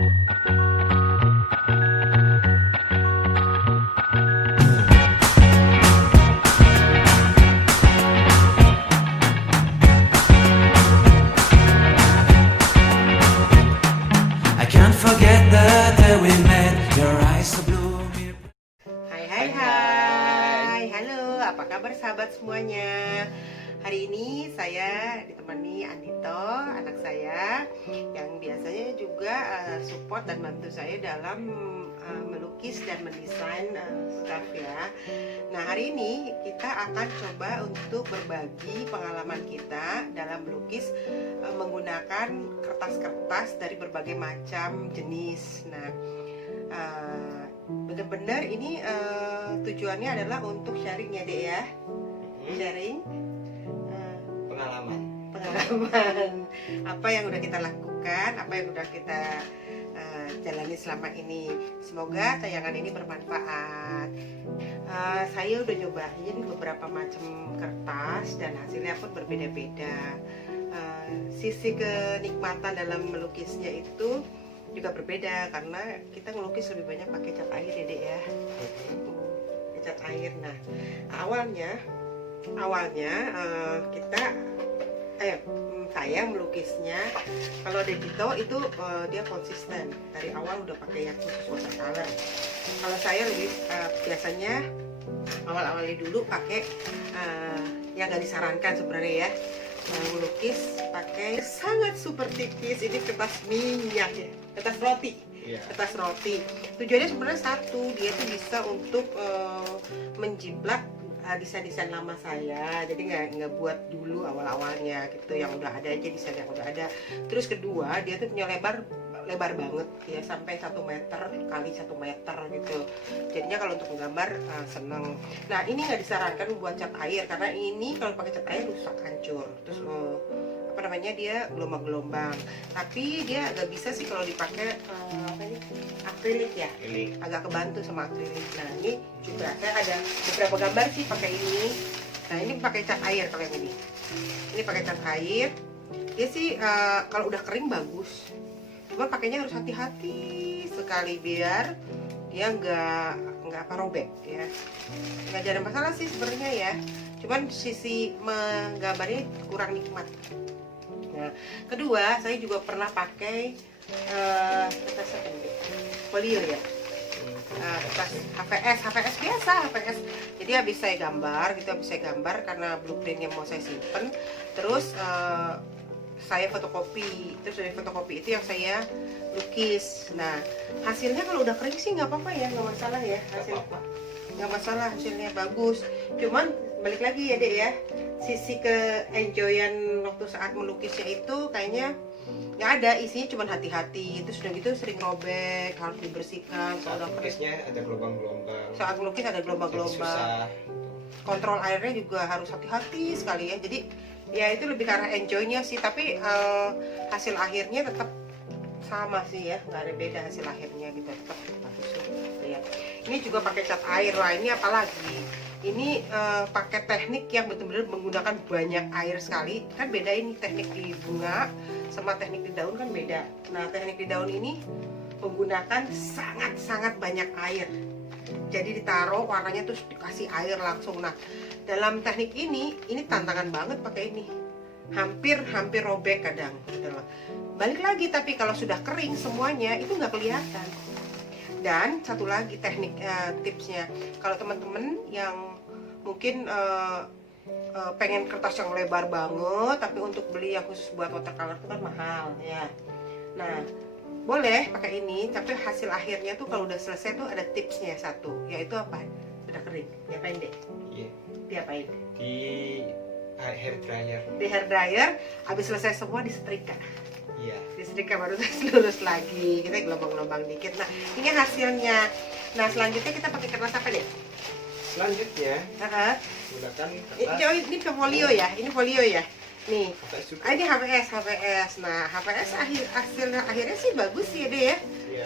I can't forget the day we met. Your eyes so blue. Hai, halo, apa kabar sahabat semuanya? Hari ini saya ditemani Andito, anak saya, yang biasanya juga support dan bantu saya dalam melukis dan mendesain stuff ya. Nah, hari ini kita akan coba untuk berbagi pengalaman kita dalam melukis menggunakan kertas-kertas dari berbagai macam jenis. Nah, benar-benar ini tujuannya adalah untuk sharing ya Dek ya, sharing pengalaman apa yang udah kita lakukan, apa yang udah kita jalani selama ini. Semoga tayangan ini bermanfaat. Saya udah cobain beberapa macam kertas dan hasilnya pun berbeda-beda. Sisi kenikmatan dalam melukisnya itu juga berbeda karena kita ngelukis lebih banyak pakai cat air ya Dek ya, cat air. Nah, awalnya saya melukisnya kalau Dito itu dia konsisten dari awal udah pakai yang khusus watercolor. Kalau saya lebih biasanya awal-awalnya dulu pakai yang nggak disarankan sebenarnya ya, melukis pakai sangat super tipis, ini kertas minyak ya, kertas roti. Kertas roti tujuannya sebenarnya satu, dia tuh bisa untuk menjiplak desain-desain lama saya, jadi nggak buat dulu awal-awalnya gitu, yang udah ada aja desain yang udah ada. Terus kedua, dia tuh punya lebar banget ya, sampai 1 meter kali 1 meter gitu, jadinya kalau untuk menggambar seneng. Nah, ini nggak disarankan buat cat air karena ini kalau pakai cat air rusak, hancur. Terus dia gelombang-gelombang, tapi dia agak bisa sih kalau dipakai akrilik ya, agak kebantu sama akrilik. Nah, ini juga saya ada beberapa gambar sih pakai ini. Nah, ini pakai cat air. Kalau yang ini pakai cat air, dia sih kalau udah kering bagus, cuma pakainya harus hati-hati sekali biar dia nggak robek ya. Nggak ada masalah sih sebenarnya ya, cuman sisi menggambarnya kurang nikmat. Nah, kedua, saya juga pernah pakai kertas folio ya, kertas HVS biasa, HVS. Jadi habis saya gambar karena blueprintnya mau saya simpen, terus saya fotokopi, terus dari fotokopi itu yang saya lukis. Nah, hasilnya kalau udah kering sih nggak apa-apa ya, nggak masalah ya, nggak masalah, hasilnya bagus. Cuman balik lagi ya Dek ya, sisi ke enjoyan waktu saat melukisnya itu kayaknya nggak ada, isinya cuma hati-hati. Itu sudah gitu sering robek, harus dibersihkan. Saat melukisnya ada gelombang-gelombang, saat melukis ada gelombang-gelombang, kontrol airnya juga harus hati-hati sekali ya. Jadi ya itu lebih karena enjoynya sih, tapi hasil akhirnya tetap sama sih ya, nggak ada beda hasil akhirnya gitu, tetap bagus ya. Ini juga pakai cat air lah, ini apalagi ini pakai teknik yang betul-betul menggunakan banyak air sekali. Kan beda ini, teknik di bunga sama teknik di daun kan beda. Nah, teknik di daun ini menggunakan sangat banyak air, jadi ditaruh warnanya terus dikasih air langsung. Nah, dalam teknik ini tantangan banget pakai ini, hampir robek kadang gitu loh. Balik lagi, tapi kalau sudah kering semuanya itu nggak kelihatan. Dan satu lagi teknik tipsnya, kalau teman-teman yang mungkin pengen kertas yang lebar banget, tapi untuk beli yang khusus buat watercolor itu kan mahal ya. Nah, boleh pakai ini, tapi hasil akhirnya tuh kalau udah selesai tuh ada tipsnya satu, yaitu apa? Udah kering, diapain Dek? Diapain? Di hair dryer. Di hair dryer, habis selesai semua disetrika. Iya. Disetrika baru terus lurus lagi, kita gelombang-gelombang dikit. Nah, ini hasilnya. Nah, selanjutnya kita pakai kertas apa Dek? Selanjutnya gunakan kertas. Ini folio ya, ini folio ya. Nih, ini HVS. Nah, HVS hasilnya akhirnya sih bagus sih ya Dek ya.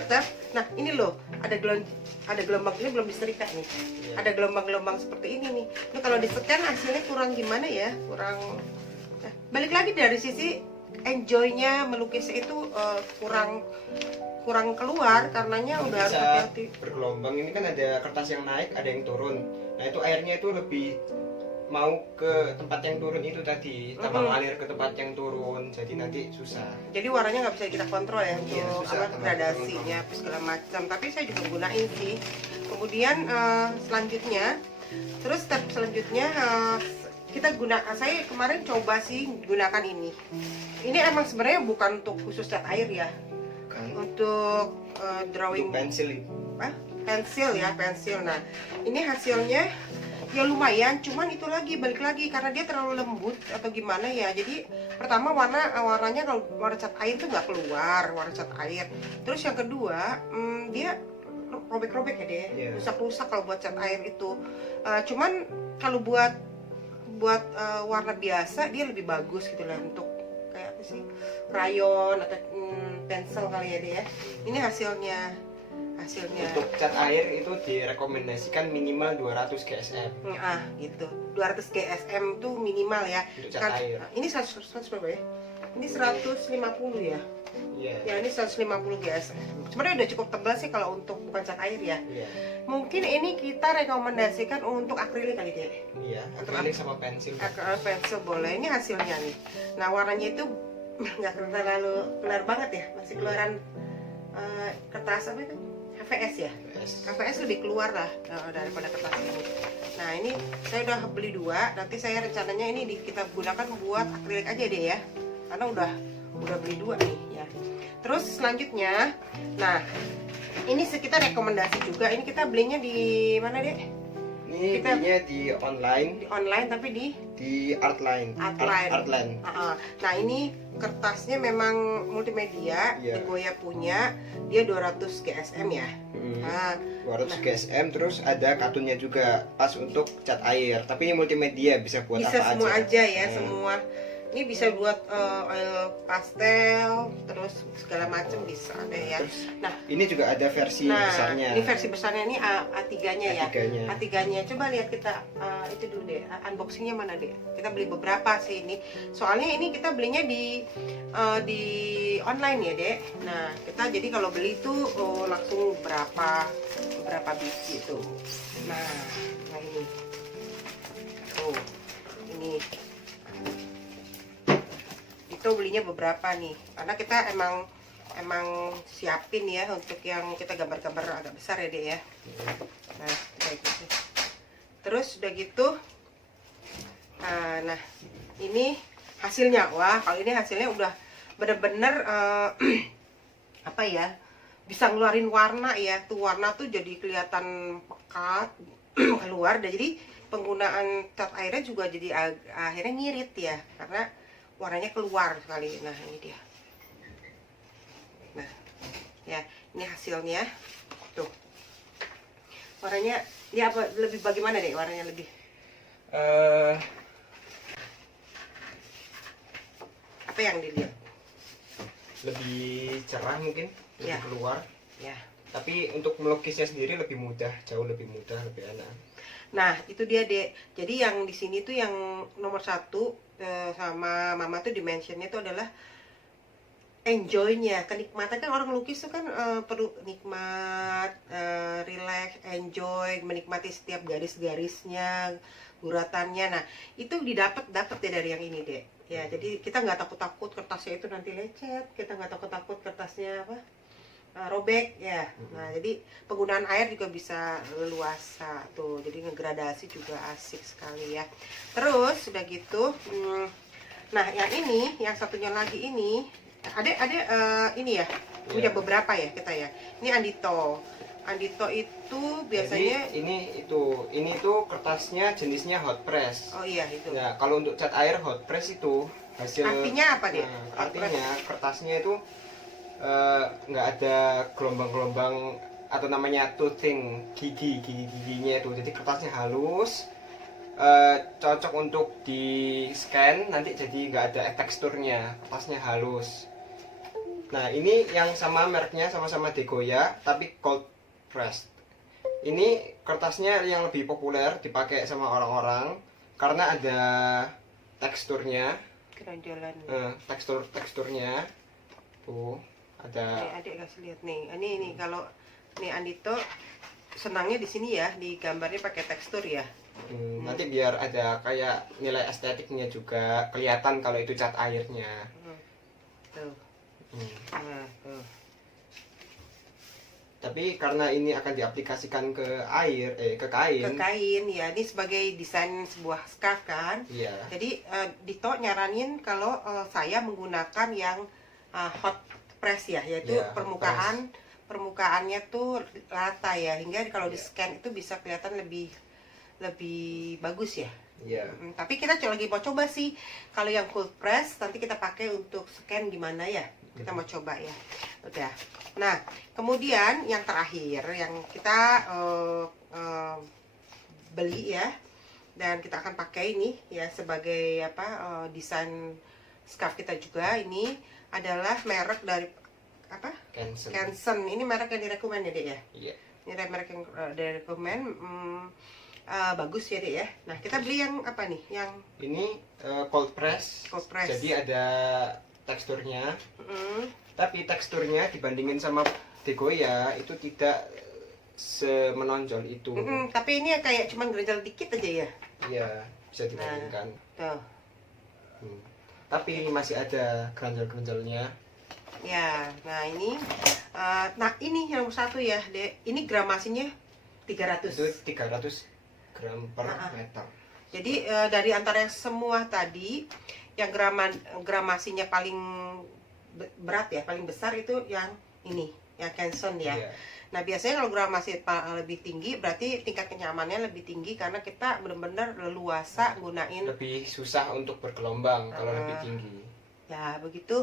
Tetap. Nah, ini loh, ada gelombang ini belum disetrika nih. Ada gelombang-gelombang seperti ini nih. Ini kalau di-scan hasilnya kurang gimana ya? Kurang. Nah, balik lagi dari sisi enjoynya melukis itu kurang kurang keluar karenanya udah harus bisa hati-hati. bergelombang. Ini kan ada kertas yang naik, ada yang turun. Nah itu airnya itu lebih mau ke tempat yang turun itu tadi, tambah ngalir ke tempat yang turun, jadi nanti susah. Jadi warnanya nggak bisa kita kontrol ya Iya, untuk susah, apa gradasinya apa segala macam. Tapi saya juga gunain sih. Kemudian selanjutnya, terus step selanjutnya saya kemarin coba sih gunakan ini. Ini emang sebenarnya bukan untuk khusus cat air ya, Kan? untuk drawing Untuk pensil. pensil. Nah, ini hasilnya ya lumayan, cuman itu lagi balik lagi karena dia terlalu lembut atau gimana ya. Jadi pertama warnanya kalau warna cat air tuh nggak keluar warna cat air. Terus yang kedua dia robek-robek ya deh, Yeah. rusak-rusak kalau buat cat air itu. Cuman kalau buat warna biasa dia lebih bagus gitu lah, untuk kayak apa sih, rayon atau pensil kali ya deh ya. Ini hasilnya. Untuk cat air itu direkomendasikan minimal 200 GSM. Gitu. 200 GSM tuh minimal ya. Untuk cat air. Ini 100 berapa ya? Ini 150 ya. Iya. Ya, ini 150 GSM. Sebenarnya udah cukup tebal sih kalau untuk bukan cat air ya. Iya. Mungkin ini kita rekomendasikan untuk akrilik kali deh. Iya. Untuk Akrilik sama pensil. Pensil boleh. Ini hasilnya nih. Nah, warnanya itu nggak terlalu keluar banget ya. Masih keluaran kertas apa itu? HVS ya. HVS lebih keluar lah daripada kertas ini. Nah, ini saya udah beli 2. Nanti saya rencananya ini kita gunakan buat akrilik aja deh ya, karena udah beli 2 nih ya. Terus selanjutnya, nah ini kita rekomendasi juga. Ini kita belinya di mana deh? Ini belinya di online. Di online tapi Di Artline. Artline. Nah, ini kertasnya memang multimedia. Iya. The Goya punya, dia 200 GSM ya. Nah, 200 GSM, terus ada kartunnya juga pas untuk cat air. Tapi ini multimedia, bisa buat bisa apa semua aja ya, Hmm. semua. Ini bisa buat oil pastel, terus segala macam bisa deh ya. Terus Nah, ini juga ada versi besarnya. ini versi besarnya, ini A3-nya ya. A3-nya. A3-nya. Coba lihat kita itu dulu deh, unboxingnya mana deh. Kita beli beberapa sih ini. Soalnya ini kita belinya di online ya, Dek. Nah, kita jadi kalau beli itu langsung berapa biji itu. Nah ini. Tuh. Ini. Itu belinya beberapa nih. Karena kita emang siapin ya untuk yang kita gambar-gambar agak besar ya, Dek ya. Nah, kayak gitu. Terus udah gitu, nah ini hasilnya. Wah, kalau ini hasilnya udah bener-bener apa ya, bisa ngeluarin warna ya. Tuh warna tuh jadi kelihatan pekat keluar. Dan jadi penggunaan cat airnya juga jadi akhirnya ngirit ya, karena warnanya keluar sekali. Nah, ini dia. Nah, ya, ini hasilnya. Tuh. Warnanya dia apa, lebih bagaimana deh warnanya lebih? Apa yang dilihat? Lebih cerah mungkin, lebih Ya. keluar. Ya. Tapi untuk melukisnya sendiri lebih mudah, jauh lebih mudah, lebih enak. Nah, itu dia, Dek. Jadi yang di sini tuh yang nomor 1 sama Mama tuh dimensionnya itu adalah enjoy-nya, kenikmatan. Kan orang lukis tuh kan perlu nikmat, relax, enjoy, menikmati setiap garis-garisnya, guratannya. Nah, itu dapat ya dari yang ini, Dek. Ya, jadi kita nggak takut-takut kertasnya itu nanti lecet, kita nggak takut-takut kertasnya robek ya. Nah, jadi penggunaan air juga bisa leluasa tuh, jadi ngegradasi juga asik sekali ya. Terus udah gitu, nah yang satunya lagi ini ada ini ya, punya beberapa ya kita ya. Ini Andito itu biasanya. Jadi ini tuh kertasnya jenisnya hot press. Oh iya itu. Nah, kalau untuk cat air hot press itu hasil. Artinya apa dia? Artinya kertasnya itu nggak ada gelombang-gelombang atau namanya toothing, giginya itu. Jadi kertasnya halus, cocok untuk di scan, nanti jadi nggak ada teksturnya, kertasnya halus. Nah, ini yang sama mereknya sama-sama De Goya tapi cold pressed. Ini kertasnya yang lebih populer dipakai sama orang-orang karena ada teksturnya, Keronjolan. teksturnya tuh. Ada Nih, adik kasih lihat nih. Ini kalau nih Andito senangnya di sini ya, di gambarnya pakai tekstur ya. nanti biar ada kayak nilai estetiknya juga kelihatan kalau itu cat airnya. Tuh. Nah, tuh. Tapi karena ini akan diaplikasikan ke air, ke kain. Ke kain ya, ini sebagai desain sebuah scarf kan. Iya. Jadi Dito nyaranin kalau saya menggunakan yang hot press ya, yaitu Iya, hot permukaannya tuh rata ya, hingga kalau di scan itu bisa kelihatan lebih bagus ya. Iya. Tapi kita lagi mau coba sih kalau yang cold press, nanti kita pakai untuk scan gimana ya, kita mau coba ya. Udah. Nah, kemudian yang terakhir yang kita beli ya, dan kita akan pakai ini ya sebagai desain scarf kita juga. Ini adalah merek dari apa? Canson. Ini merek yang direkomend ya, Dek ya? Iya. Ini merek yang direkomend. Bagus ya, Dek ya. Nah, kita beli yang apa nih? Yang ini cold press. Cold press. Jadi ada teksturnya. Tapi teksturnya dibandingin sama Degoya itu tidak semenonjol itu. Tapi ini kayak cuman gerejel dikit aja ya. Iya, bisa dibandingkan. Tuh. Tapi masih ada geranjal-geranjalnya. Ya, nah ini yang satu ya, Dek. Ini gramasinya 300. Itu 300 gram per meter. Jadi dari antara yang semua tadi, yang gramasinya paling berat ya, paling besar itu yang ini, yang Canson ya. Iya. Nah, biasanya kalau gramasi lebih tinggi berarti tingkat kenyamanannya lebih tinggi karena kita benar-benar leluasa gunain. Lebih susah untuk bergelombang kalau lebih tinggi. Ya, begitu.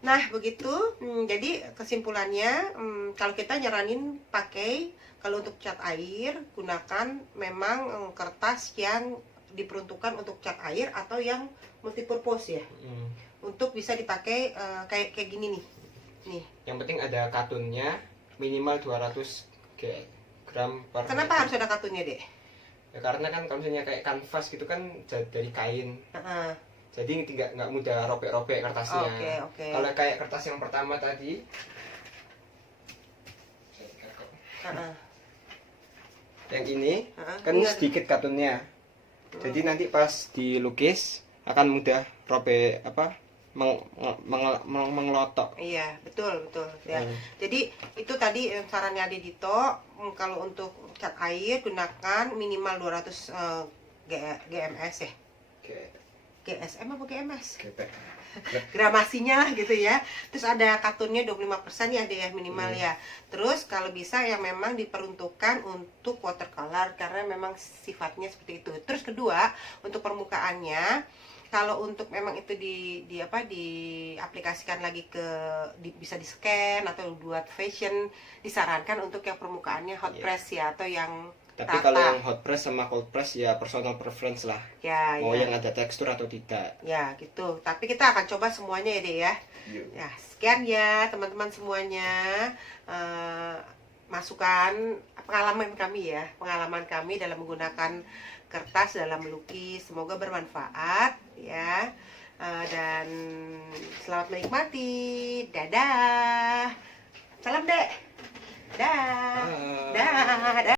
Nah, begitu. Jadi kesimpulannya, kalau kita nyaranin pakai, kalau untuk cat air, gunakan memang kertas yang diperuntukkan untuk cat air atau yang multipurpose ya. Untuk bisa dipakai kayak gini nih. Nih. Yang penting ada katunnya minimal 200 gram per Kenapa meter. harus ada katunnya, Dek? Ya karena kan kalau misalnya kayak kanvas gitu kan dari kain. Jadi nggak mudah robek-robek kertasnya. Oke. Kalau kayak kertas yang pertama tadi, yang ini kan sedikit katunnya. Jadi nanti pas dilukis akan mudah robek mengelotok. Iya, betul ya. Jadi itu tadi sarannya Dito, kalau untuk cat air gunakan minimal 200 GMS ya. GSM apa GMS? Gramasinya gitu ya. Terus ada katunnya 25% ya, deh minimal ya. Terus kalau bisa yang memang diperuntukkan untuk watercolor karena memang sifatnya seperti itu. Terus kedua, untuk permukaannya, kalau untuk memang itu diaplikasikan lagi bisa di scan atau buat fashion, disarankan untuk yang permukaannya hot press ya, atau yang tapi rata. kalau yang hot press sama cold press ya personal preference lah. Ya, mau ya. yang ada tekstur atau tidak. Ya gitu. Tapi kita akan coba semuanya ya, Dek ya. Ya, sekian ya teman-teman semuanya. Masukan pengalaman kami dalam menggunakan kertas dalam melukis. Semoga bermanfaat ya. Dan selamat menikmati. Dadah. Salam, Dek. Dah. Dah.